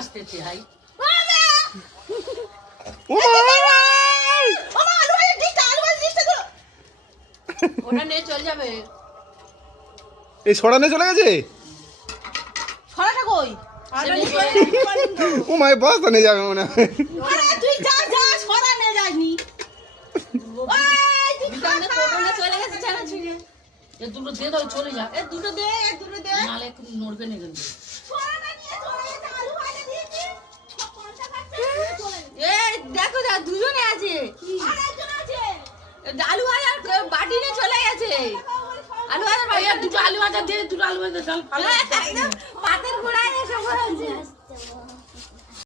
আসতেছে হাই ওটা নিয়ে চলে যাবে। এই সরানে চলে গেছে। ছড়াটা কই? ও মাই বস্তা নিয়ে যাবে মনে হয়। আরে তুই যা যা ছড়া নিয়ে যাসনি। চলে গেছে ছাড়া ছিঁড়ে এ দুটো দিয়ে দাও চলে যা। এ দুটো দে, এ দুটো দে। নালে একটু নড়বে না কিন্তু। ছড়াটা নিয়ে চলে গেছে, আলু ভাজা দিয়েছি। পয়সা খাচ্ছে, চলে গেছে। এই দেখো যা দুজনে আছে। আর একজন আছে। আলু ভাজা বাটি নিয়ে চলে গেছে। আলু ভাজা দুটো আলু ভাজা দিয়ে দুটো আলু ভাজা ডাল ভালো একদম পাতের গোড়ায় এসে বসেছে।